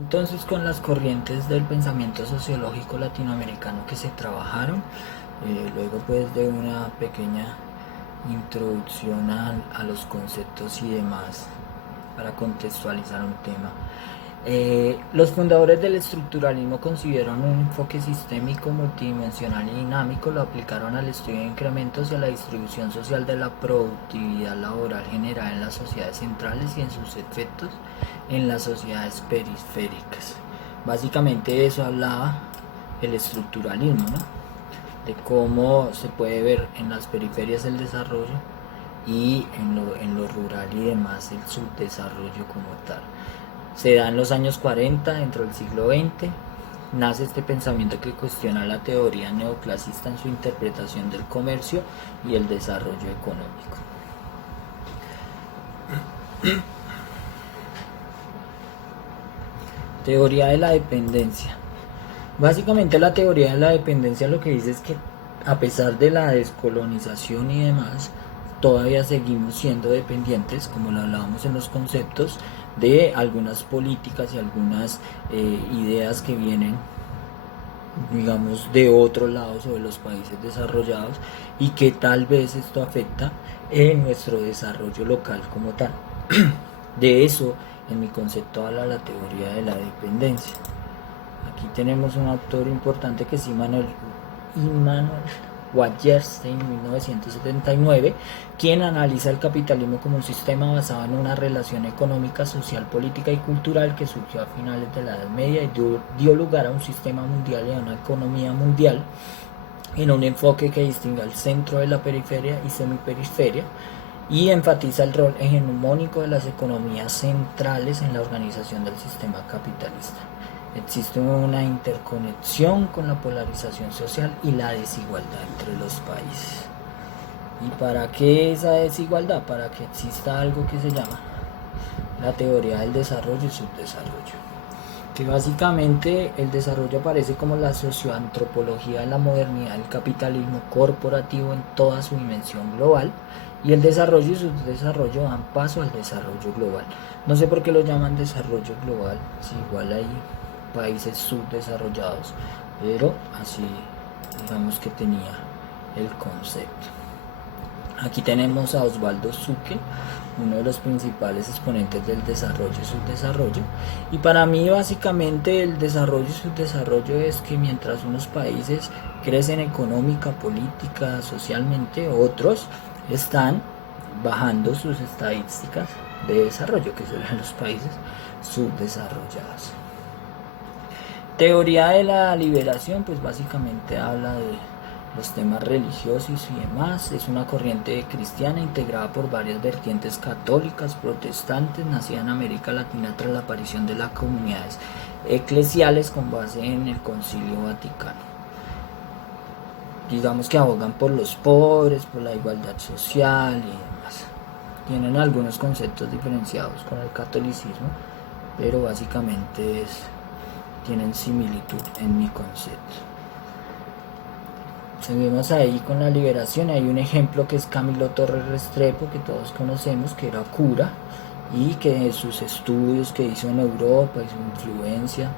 Entonces, con las corrientes del pensamiento sociológico latinoamericano que se trabajaron, luego pues de una pequeña introducción a los conceptos y demás para contextualizar un tema. Los fundadores del estructuralismo concibieron un enfoque sistémico, multidimensional y dinámico, lo aplicaron al estudio de incrementos y a la distribución social de la productividad laboral generada en las sociedades centrales y en sus efectos en las sociedades periféricas. Básicamente eso hablaba el estructuralismo, ¿no? De cómo se puede ver en las periferias el desarrollo y en lo rural y demás el subdesarrollo como tal. Se da en los años 40, dentro del siglo XX, nace este pensamiento que cuestiona la teoría neoclasista en su interpretación del comercio y el desarrollo económico. Teoría de la dependencia. Básicamente la teoría de la dependencia lo que dice es que a pesar de la descolonización y demás, todavía seguimos siendo dependientes, como lo hablábamos en los conceptos, de algunas políticas y algunas ideas que vienen, digamos, de otros lados o de los países desarrollados, y que tal vez esto afecta en nuestro desarrollo local como tal. De eso en mi concepto habla la teoría de la dependencia. Aquí tenemos un autor importante que es Immanuel Wallerstein, 1979, quien analiza el capitalismo como un sistema basado en una relación económica, social, política y cultural que surgió a finales de la Edad Media y dio lugar a un sistema mundial y a una economía mundial en un enfoque que distingue al centro de la periferia y semiperiferia, y enfatiza el rol hegemónico de las economías centrales en la organización del sistema capitalista. Existe una interconexión con la polarización social y la desigualdad entre los países. ¿Y para qué esa desigualdad? Para que exista algo que se llama la teoría del desarrollo y subdesarrollo. Que básicamente el desarrollo aparece como la socioantropología de la modernidad del capitalismo corporativo en toda su dimensión global, y el desarrollo y subdesarrollo dan paso al desarrollo global. No sé por qué lo llaman desarrollo global, si igual hay países subdesarrollados, pero así digamos que tenía el concepto. Aquí tenemos a Osvaldo Sucre, uno de los principales exponentes del desarrollo y subdesarrollo, y para mí básicamente el desarrollo y subdesarrollo es que mientras unos países crecen económica, política, socialmente, otros están bajando sus estadísticas de desarrollo, que serían los países subdesarrollados. Teoría de la liberación, pues básicamente habla de los temas religiosos y demás. Es una corriente cristiana integrada por varias vertientes católicas, protestantes, nacida en América Latina tras la aparición de las comunidades eclesiales con base en el Concilio Vaticano. Digamos que abogan por los pobres, por la igualdad social y demás. Tienen algunos conceptos diferenciados con el catolicismo, pero básicamente tienen similitud en mi concepto. Seguimos ahí con la liberación. Hay un ejemplo que es Camilo Torres Restrepo, que todos conocemos, que era cura y que sus estudios que hizo en Europa y su influencia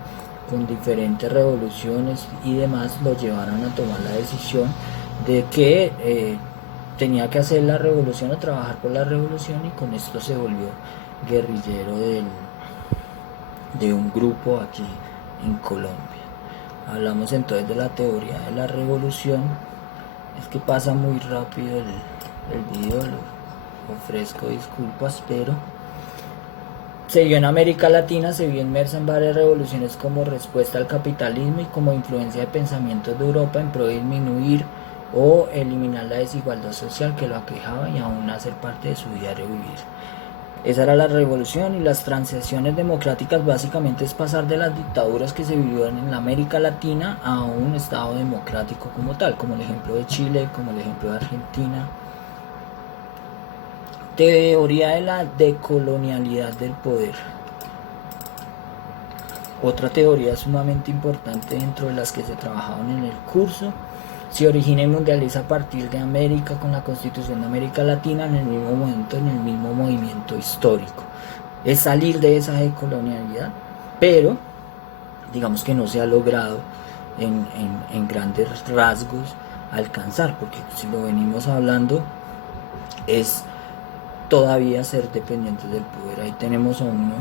con diferentes revoluciones y demás lo llevaron a tomar la decisión de que tenía que hacer la revolución o trabajar por la revolución, y con esto se volvió guerrillero de un grupo aquí en Colombia. Hablamos entonces de la teoría de la revolución. Es que pasa muy rápido el video, lo ofrezco disculpas, pero se vio en América Latina, se vio inmersa en varias revoluciones como respuesta al capitalismo y como influencia de pensamientos de Europa en pro de disminuir o eliminar la desigualdad social que lo aquejaba y aún hacer parte de su diario vivir. Esa era la revolución, y las transiciones democráticas básicamente es pasar de las dictaduras que se vivieron en la América Latina a un estado democrático como tal, como el ejemplo de Chile, como el ejemplo de Argentina. Teoría de la decolonialidad del poder. Otra teoría sumamente importante dentro de las que se trabajaban en el curso. Se origina y mundializa a partir de América con la Constitución de América Latina en el mismo momento, en el mismo movimiento histórico. Es salir de esa decolonialidad, pero digamos que no se ha logrado en grandes rasgos alcanzar, porque si lo venimos hablando es todavía ser dependientes del poder. Ahí tenemos a uno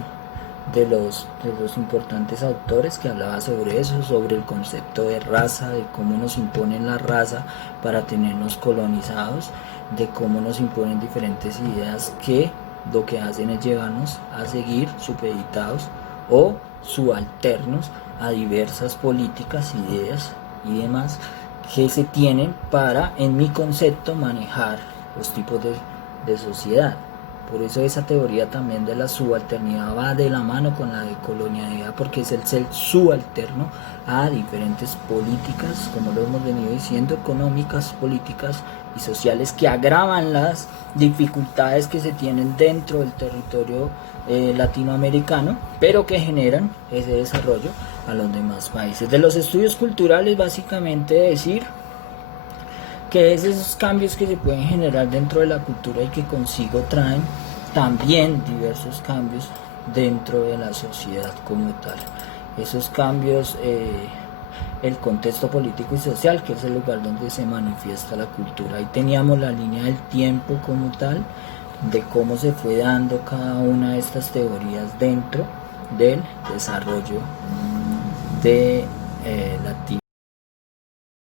de los importantes autores que hablaba sobre eso, sobre el concepto de raza, de cómo nos imponen la raza para tenernos colonizados, de cómo nos imponen diferentes ideas que lo que hacen es llevarnos a seguir supeditados o subalternos a diversas políticas, ideas y demás que se tienen para, en mi concepto, manejar los tipos de sociedad. Por eso esa teoría también de la subalternidad va de la mano con la de colonialidad, porque es el ser subalterno a diferentes políticas, como lo hemos venido diciendo, económicas, políticas y sociales, que agravan las dificultades que se tienen dentro del territorio latinoamericano, pero que generan ese desarrollo a los demás países. De los estudios culturales, básicamente decir que es esos cambios que se pueden generar dentro de la cultura y que consigo traen también diversos cambios dentro de la sociedad como tal. Esos cambios, el contexto político y social, que es el lugar donde se manifiesta la cultura. Ahí teníamos la línea del tiempo como tal, de cómo se fue dando cada una de estas teorías dentro del desarrollo de Latinoamérica.